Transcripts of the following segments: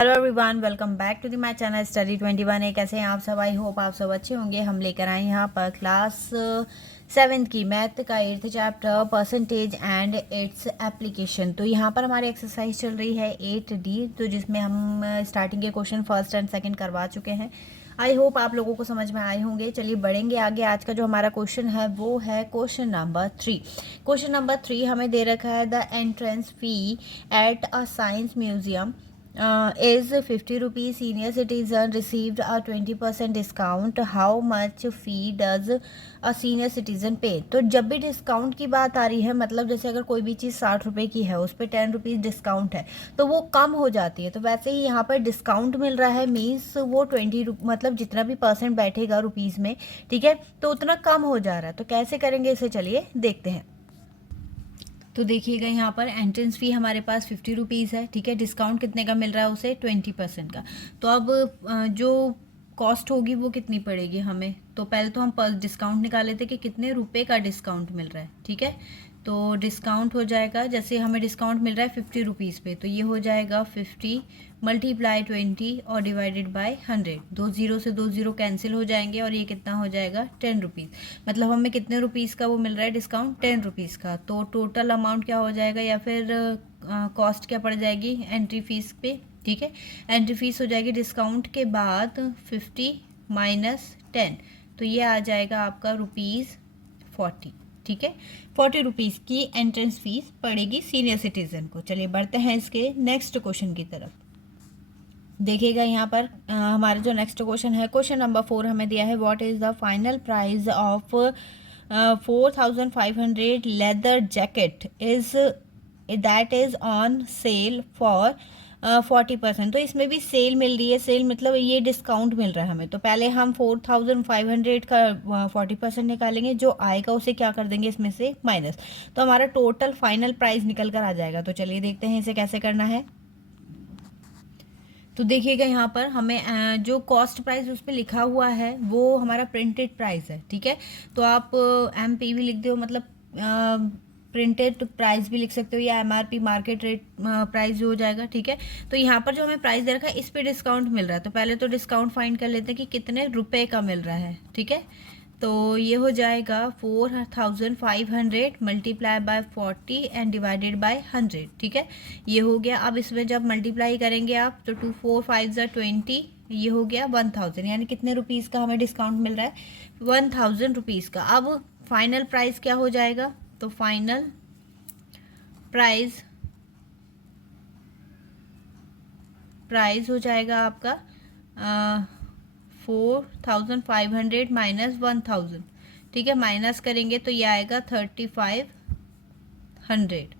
Hello everyone, welcome back to the my channel study 21। कैसे हैं आप सब? आई होप आप सब अच्छे होंगे। हम लेकर आए यहाँ पर क्लास 7th की मैथ का 8th chapter percentage and its application. तो यहाँ पर हमारी एक्सरसाइज चल रही है 8D, तो जिसमें हम स्टार्टिंग के क्वेश्चन फर्स्ट एंड सेकंड करवा चुके हैं। आई होप आप लोगों को समझ में आए होंगे। चलिए बढ़ेंगे आगे। आज का जो हमारा क्वेश्चन है वो है क्वेश्चन नंबर 3। क्वेश्चन नंबर 3 हमें दे रखा है the entrance fee at a science museum is 50 rupees. Senior citizen received a 20% discount. How much fee does a senior citizen pay? तो जब भी डिस्काउंट की बात आ रही है, मतलब जैसे अगर कोई भी चीज़ 60 रुपये की है, उस पर 10 रुपीज़ डिस्काउंट है तो वो कम हो जाती है। तो वैसे ही यहाँ पर डिस्काउंट मिल रहा है, मीन्स वो 20 मतलब जितना भी परसेंट बैठेगा रुपीज़ में, ठीक है, तो उतना कम हो जा रहा है। तो कैसे करेंगे इसे, चलिए देखते हैं। तो देखिएगा यहाँ पर एंट्रेंस फ़ी हमारे पास 50 रुपीज़ है, ठीक है। डिस्काउंट कितने का मिल रहा है उसे? 20% का। तो अब जो कॉस्ट होगी वो कितनी पड़ेगी हमें? तो पहले तो हम डिस्काउंट निकाले थे कि कितने रुपए का डिस्काउंट मिल रहा है, ठीक है। तो डिस्काउंट हो जाएगा, जैसे हमें डिस्काउंट मिल रहा है 50 रुपीज़ पे, तो ये हो जाएगा 50 मल्टीप्लाई 20 और डिवाइडेड बाय 100। 2 जीरो से 2 जीरो कैंसिल हो जाएंगे और ये कितना हो जाएगा? 10 रुपीज़। मतलब हमें कितने रुपीज़ का वो मिल रहा है डिस्काउंट? 10 रुपीज़ का। तो टोटल अमाउंट क्या हो जाएगा, या फिर कॉस्ट क्या पड़ जाएगी एंट्री फीस पे, ठीक है। एंट्री फीस हो जाएगी डिस्काउंट के बाद 50 माइनस 10, तो ये आ जाएगा आपका ₹40, ठीक है। 40 रुपीज़ की एंट्रेंस फीस पड़ेगी सीनियर सिटीजन को। चलिए बढ़ते हैं इसके नेक्स्ट क्वेश्चन की तरफ। देखिएगा यहाँ पर हमारा जो नेक्स्ट क्वेश्चन है, क्वेश्चन नंबर 4 हमें दिया है what is the final price of 4500 leather jacket is that is on sale for 40%। तो इसमें भी सेल मिल रही है। सेल मतलब ये डिस्काउंट मिल रहा है हमें। तो पहले हम 4500 का 40% निकालेंगे, जो आएगा उसे क्या कर देंगे इसमें से माइनस, तो हमारा टोटल फाइनल प्राइस निकल कर आ जाएगा। तो चलिए देखते हैं इसे कैसे करना है। तो देखिएगा यहाँ पर हमें जो कॉस्ट प्राइस उस पर लिखा हुआ है वो हमारा प्रिंटेड प्राइस है, ठीक है। तो आप MP भी लिख दो, मतलब प्रिंटेड प्राइस भी लिख सकते हो, या MRP मार्केट रेट प्राइस हो जाएगा, ठीक है। तो यहाँ पर जो हमें प्राइस दे रखा है इस पे डिस्काउंट मिल रहा है, तो पहले तो डिस्काउंट फाइंड कर लेते हैं कि कितने रुपए का मिल रहा है, ठीक है। तो ये हो जाएगा 4500 multiply by 40 and divided by 100, ठीक है। ये हो गया। अब इसमें जब मल्टीप्लाई करेंगे आप तो 2 4 5 20, ये हो गया 1000, यानी कितने रुपीज़ का हमें डिस्काउंट मिल रहा है? 1000 रुपीज़ का। अब फाइनल प्राइस क्या हो जाएगा? तो फाइनल प्राइस हो जाएगा आपका 4500 माइनस 1000, ठीक है। माइनस करेंगे तो ये आएगा 3500,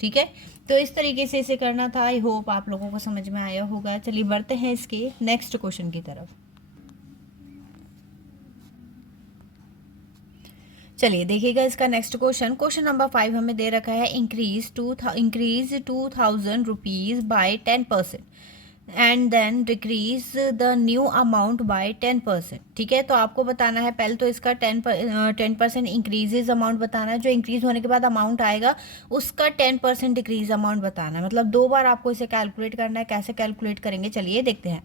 ठीक है। तो इस तरीके से इसे करना था। आई होप आप लोगों को समझ में आया होगा। चलिए बढ़ते हैं इसके नेक्स्ट क्वेश्चन की तरफ। चलिए देखिएगा इसका नेक्स्ट क्वेश्चन। क्वेश्चन नंबर 5 हमें दे रखा है increase 2000 rupees by 10% and then decrease the new amount by 10%, ठीक है। तो आपको बताना है पहले तो इसका 10% इंक्रीजेज अमाउंट बताना है। जो इंक्रीज होने के बाद अमाउंट आएगा उसका 10% डिक्रीज अमाउंट बताना है। मतलब 2 बार आपको इसे कैलकुलेट करना है। कैसे कैलकुलेट करेंगे चलिए देखते हैं।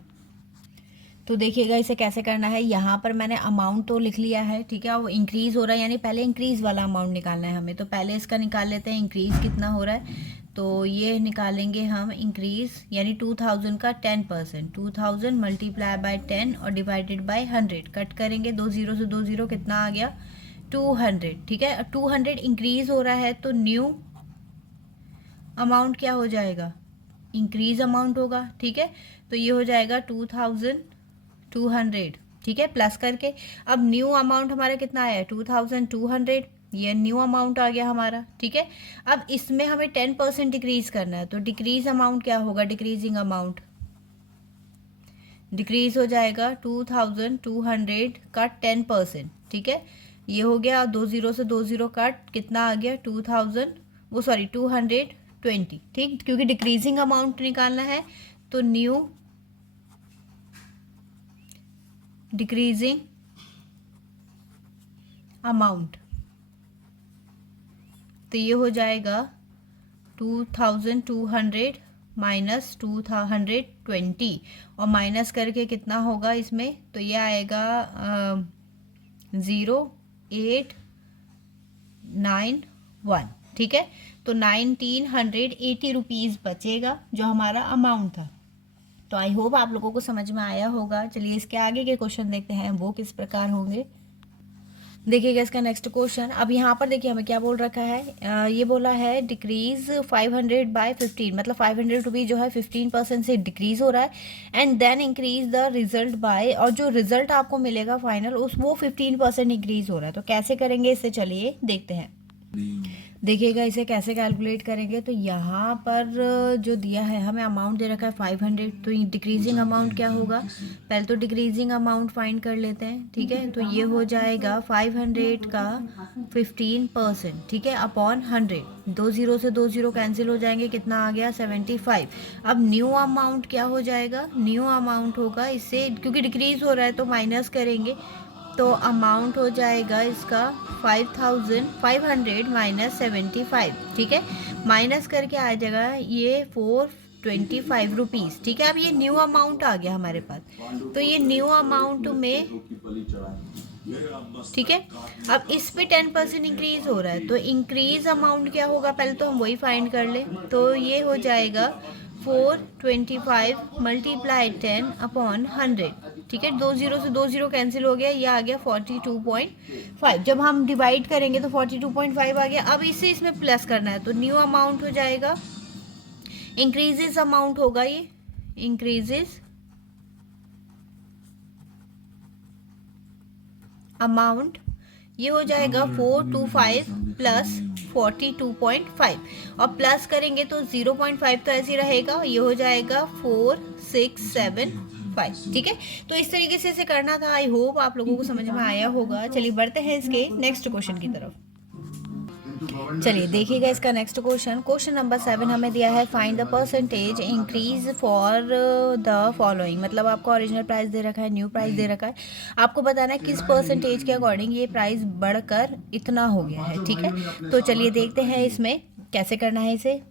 तो देखिएगा इसे कैसे करना है। यहाँ पर मैंने अमाउंट तो लिख लिया है, ठीक है। वो इंक्रीज़ हो रहा है, यानी पहले इंक्रीज़ वाला अमाउंट निकालना है हमें। तो पहले इसका निकाल लेते हैं इंक्रीज़ कितना हो रहा है। तो ये निकालेंगे हम इंक्रीज़, यानी 2000 का 10%, 2000 मल्टीप्लाई बाय 10 और डिवाइडेड बाय 100। कट करेंगे 2 जीरो से 2 जीरो, कितना आ गया? 200, ठीक है। 200 इंक्रीज़ हो रहा है तो न्यू अमाउंट क्या हो जाएगा? इंक्रीज अमाउंट होगा, ठीक है। तो ये हो जाएगा 2200, ठीक है, प्लस करके। अब न्यू अमाउंट हमारा कितना आया? 2200, ये न्यू अमाउंट आ गया हमारा, ठीक है। अब इसमें हमें 10% डिक्रीज करना है, तो डिक्रीज अमाउंट क्या होगा? डिक्रीजिंग अमाउंट डिक्रीज हो जाएगा 2200 का 10%, ठीक है। ये हो गया 2 जीरो से 2 जीरो कट, कितना आ गया? 220, ठीक, क्योंकि डिक्रीजिंग अमाउंट निकालना है। तो न्यू डिक्रीजिंग अमाउंट, तो ये हो जाएगा 2200 माइनस 200 420 और माइनस करके कितना होगा इसमें, तो ये आएगा 0891, ठीक है। तो 1980 रुपीज़ बचेगा जो हमारा अमाउंट था। तो आई होप आप लोगों को समझ में आया होगा। चलिए इसके आगे के क्वेश्चन देखते हैं वो किस प्रकार होंगे। देखिएगा इसका नेक्स्ट क्वेश्चन। अब यहाँ पर देखिए हमें क्या बोल रखा है, ये बोला है डिक्रीज 500 बाय 15, मतलब 500 रुपीज़ जो है 15% से डिक्रीज हो रहा है, and then increase the result by, और जो रिजल्ट आपको मिलेगा फाइनल उस वो 15% इंक्रीज हो रहा है। तो कैसे करेंगे इसे, चलिए देखते हैं। देखिएगा इसे कैसे कैलकुलेट करेंगे। तो यहाँ पर जो दिया है हमें अमाउंट दे रखा है 500, तो डिक्रीजिंग अमाउंट क्या होगा, पहले तो डिक्रीजिंग अमाउंट फाइंड कर लेते हैं, ठीक है। तो ये हो जाएगा 500 का 15%, ठीक है, अपॉन 100। 2 0 से 2 0 कैंसिल हो जाएंगे, कितना आ गया 75। अब न्यू अमाउंट क्या हो जाएगा, न्यू अमाउंट होगा इससे, क्योंकि डिक्रीज हो रहा है तो माइनस करेंगे, तो अमाउंट हो जाएगा इसका 5500 माइनस 75, ठीक है। माइनस करके आ जाएगा ये 425 रुपीज़, ठीक है। अब ये न्यू अमाउंट आ गया हमारे पास, तो ये न्यू अमाउंट में, ठीक है। अब इस पे 10% इंक्रीज हो रहा है, तो इंक्रीज अमाउंट क्या होगा, पहले तो हम वही फाइंड कर ले। तो ये हो जाएगा 425 मल्टीप्लाई 10 अपॉन 100, ठीक है। 2 0 से 2 0 कैंसिल हो गया, ये आ गया 42.5। जब हम डिवाइड करेंगे तो 42.5 आ गया। अब इसे इसमें प्लस करना है, तो न्यू अमाउंट हो जाएगा, इंक्रीजेस अमाउंट होगा, ये इंक्रीजेस अमाउंट, ये हो जाएगा 425 प्लस 42.5, और प्लस करेंगे तो 0.5 तो ऐसे रहेगा, ये हो जाएगा 4675, ठीक है। तो इस तरीके से इसे करना था। आई होप आप लोगों को समझ में आया होगा। चलिए बढ़ते हैं इसके नेक्स्ट क्वेश्चन की तरफ। चलिए देखिएगा इसका नेक्स्ट क्वेश्चन। क्वेश्चन नंबर 7 हमें दिया है find the percentage increase for the following, मतलब आपको ओरिजिनल प्राइस दे रखा है, न्यू प्राइस दे रखा है, आपको बताना है किस परसेंटेज के अकॉर्डिंग ये प्राइस बढ़कर इतना हो गया है, ठीक है। तो चलिए देखते हैं इसमें कैसे करना है इसे।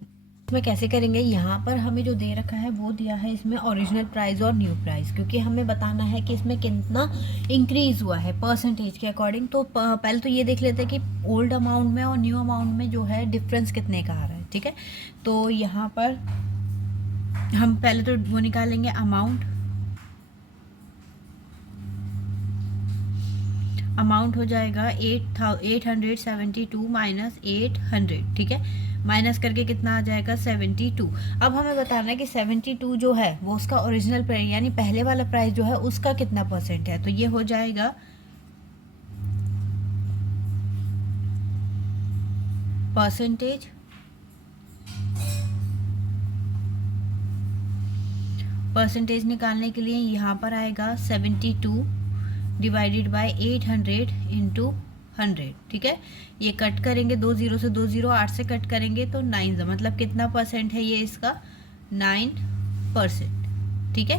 इसमें कैसे करेंगे, यहाँ पर हमें जो दे रखा है वो दिया है इसमें ओरिजिनल प्राइस और न्यू प्राइस, क्योंकि हमें बताना है कि इसमें कितना इंक्रीज हुआ है परसेंटेज के अकॉर्डिंग। तो पहले तो ये देख लेते हैं कि ओल्ड अमाउंट में और न्यू अमाउंट में जो है डिफरेंस कितने का आ रहा है, ठीक है। तो यहाँ पर हम पहले तो वो निकालेंगे अमाउंट। अमाउंट हो जाएगा 872 माइनस 800, ठीक है। माइनस करके कितना आ जाएगा 72। अब हमें बताना है कि 72 जो है वो उसका ओरिजिनल प्राइस यानी पहले वाला प्राइस जो है उसका कितना परसेंट है। तो ये हो जाएगा परसेंटेज, परसेंटेज निकालने के लिए यहाँ पर आएगा 72 डिवाइडेड बाय 800 इंटू 100, ठीक है। ये कट करेंगे 2 0 से 2 0, 8 से कट करेंगे तो 9, मतलब कितना परसेंट है ये इसका 9%, ठीक है।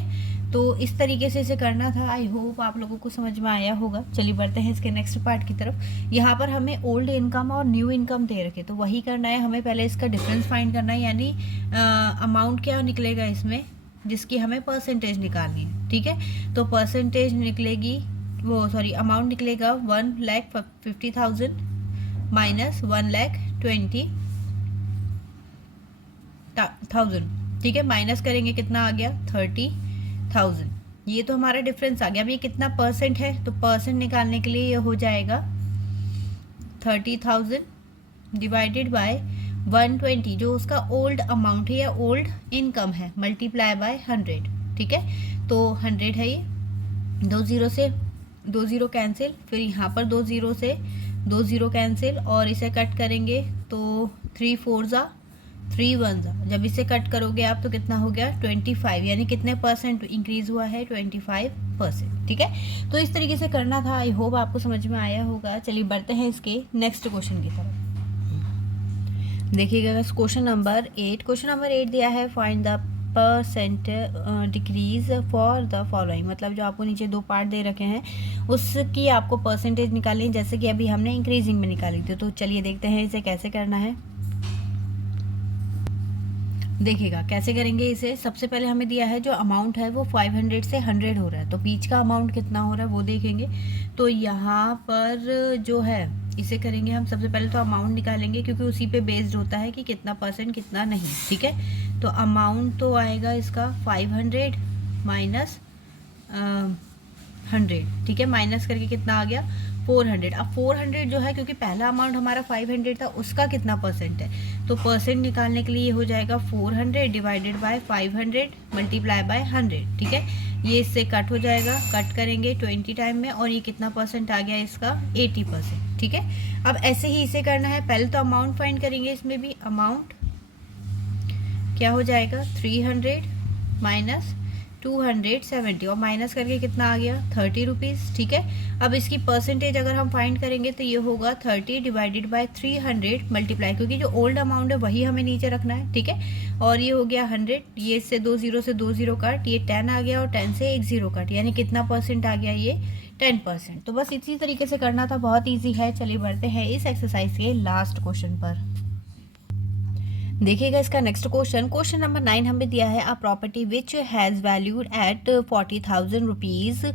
तो इस तरीके से इसे करना था। आई होप आप लोगों को समझ में आया होगा। चलिए बढ़ते हैं इसके नेक्स्ट पार्ट की तरफ। यहाँ पर हमें ओल्ड इनकम और न्यू इनकम दे रखे, तो वही करना है हमें। पहले इसका डिफरेंस फाइंड करना है, यानी अमाउंट क्या निकलेगा इसमें जिसकी हमें परसेंटेज निकालनी है, ठीक है। तो परसेंटेज निकलेगी अमाउंट निकलेगा 1,50,000 माइनस 1,20,000, ठीक है। माइनस करेंगे कितना आ गया 30,000। ये तो हमारा डिफरेंस आ गया। अब ये कितना परसेंट है, तो परसेंट निकालने के लिए ये हो जाएगा 30,000 डिवाइडेड बाय 120 जो उसका ओल्ड अमाउंट है या ओल्ड इनकम है, मल्टीप्लाई बाय 100, ठीक है। तो 100 है, ये 2 0 से 2 0 कैंसिल, फिर यहाँ पर 2 0 से 2 0 कैंसिल, और इसे कट करेंगे तो 3 4 ज़ा 3 1 ज़ा, जब इसे कट करोगे आप तो कितना हो गया 25, यानी कितने परसेंट इंक्रीज हुआ है 25%, ठीक है। तो इस तरीके से करना था। आई होप आपको समझ में आया होगा। चलिए बढ़ते हैं इसके नेक्स्ट क्वेश्चन की तरफ। देखिएगा क्वेश्चन नंबर 8। क्वेश्चन नंबर 8 दिया है find the percent decrease for the following, मतलब जो आपको नीचे दो पार्ट दे रखे हैं उसकी आपको परसेंटेज निकालनी है, जैसे कि अभी हमने इंक्रीजिंग में निकाली थी। तो चलिए देखते हैं इसे कैसे करना है। देखिएगा कैसे करेंगे इसे। सबसे पहले हमें दिया है जो अमाउंट है वो 500 से 100 हो रहा है, तो बीच का अमाउंट कितना हो रहा है वो देखेंगे। तो यहाँ पर जो है इसे करेंगे हम, सबसे पहले तो अमाउंट निकालेंगे क्योंकि उसी पे बेस्ड होता है कि कितना परसेंट कितना नहीं, ठीक है। तो अमाउंट तो आएगा इसका 500 माइनस 100, ठीक है। माइनस करके कितना आ गया 400। अब 400 जो है, क्योंकि पहला अमाउंट हमारा 500 था, उसका कितना परसेंट है, तो परसेंट निकालने के लिए ये हो जाएगा 400 डिवाइडेड बाय 500 मल्टीप्लाई बाय 100, ठीक है। ये इससे कट हो जाएगा, कट करेंगे 20 टाइम में, और ये कितना परसेंट आ गया इसका 80%, ठीक है। अब ऐसे ही इसे करना है। पहले तो अमाउंट फाइंड करेंगे, इसमें भी अमाउंट क्या हो जाएगा 300 माइनस 270, और माइनस करके कितना आ गया 30 रुपीज़, ठीक है। अब इसकी परसेंटेज अगर हम फाइंड करेंगे तो ये होगा 30 डिवाइडेड बाय 300 मल्टीप्लाई, क्योंकि जो ओल्ड अमाउंट है वही हमें नीचे रखना है, ठीक है। और ये हो गया 100, ये इससे 2 0 से 2 0 कट, ये 10 आ गया, और 10 से 1 0 कट, यानी कितना परसेंट आ गया ये 10%। तो बस इसी तरीके से करना था, बहुत ईजी है। चलिए बढ़ते हैं इस एक्सरसाइज के लास्ट क्वेश्चन पर। देखिएगा इसका नेक्स्ट क्वेश्चन, क्वेश्चन नंबर 9 हमें दिया है, a property which has valued at 40,000 rupees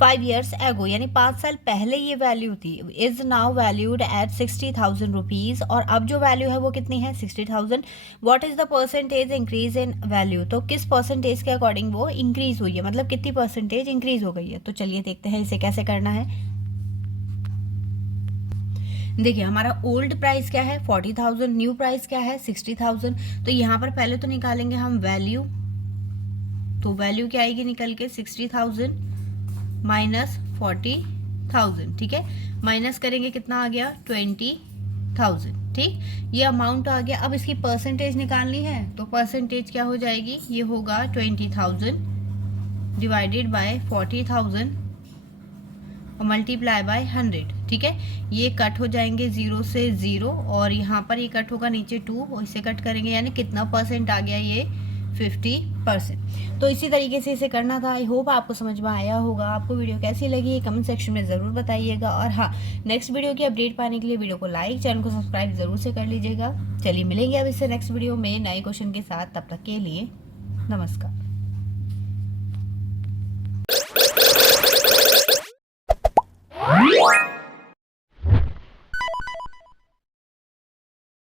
5 years एगो, यानी 5 साल पहले ये वैल्यू थी, is now valued at 60,000 rupees, और अब जो वैल्यू है वो कितनी है 60,000। What is the percentage increase in value, तो किस परसेंटेज के अकॉर्डिंग वो इंक्रीज हुई है, मतलब कितनी परसेंटेज इंक्रीज हो गई है। तो चलिए देखते हैं इसे कैसे करना है। देखिए हमारा ओल्ड प्राइस क्या है 40,000, न्यू प्राइस क्या है 60,000। तो यहाँ पर पहले तो निकालेंगे हम वैल्यू, तो वैल्यू क्या आएगी निकल के 60,000 माइनस 40,000, ठीक है। माइनस करेंगे कितना आ गया 20,000, ठीक। ये अमाउंट आ गया। अब इसकी परसेंटेज निकालनी है, तो परसेंटेज क्या हो जाएगी, ये होगा 20,000 डिवाइडेड बाय 40,000 और मल्टीप्लाई बाय 100, ठीक है। ये कट हो जाएंगे 0 से 0, और यहाँ पर ये कट होगा नीचे 2, और इसे कट करेंगे, यानी कितना परसेंट आ गया ये 50%। तो इसी तरीके से इसे करना था। आई होप आपको समझ में आया होगा। आपको वीडियो कैसी लगी ये कमेंट सेक्शन में ज़रूर बताइएगा, और हाँ, नेक्स्ट वीडियो की अपडेट पाने के लिए वीडियो को लाइक, चैनल को सब्सक्राइब ज़रूर से कर लीजिएगा। चलिए मिलेंगे अब इससे नेक्स्ट वीडियो में नए क्वेश्चन के साथ, तब तक के लिए नमस्कार।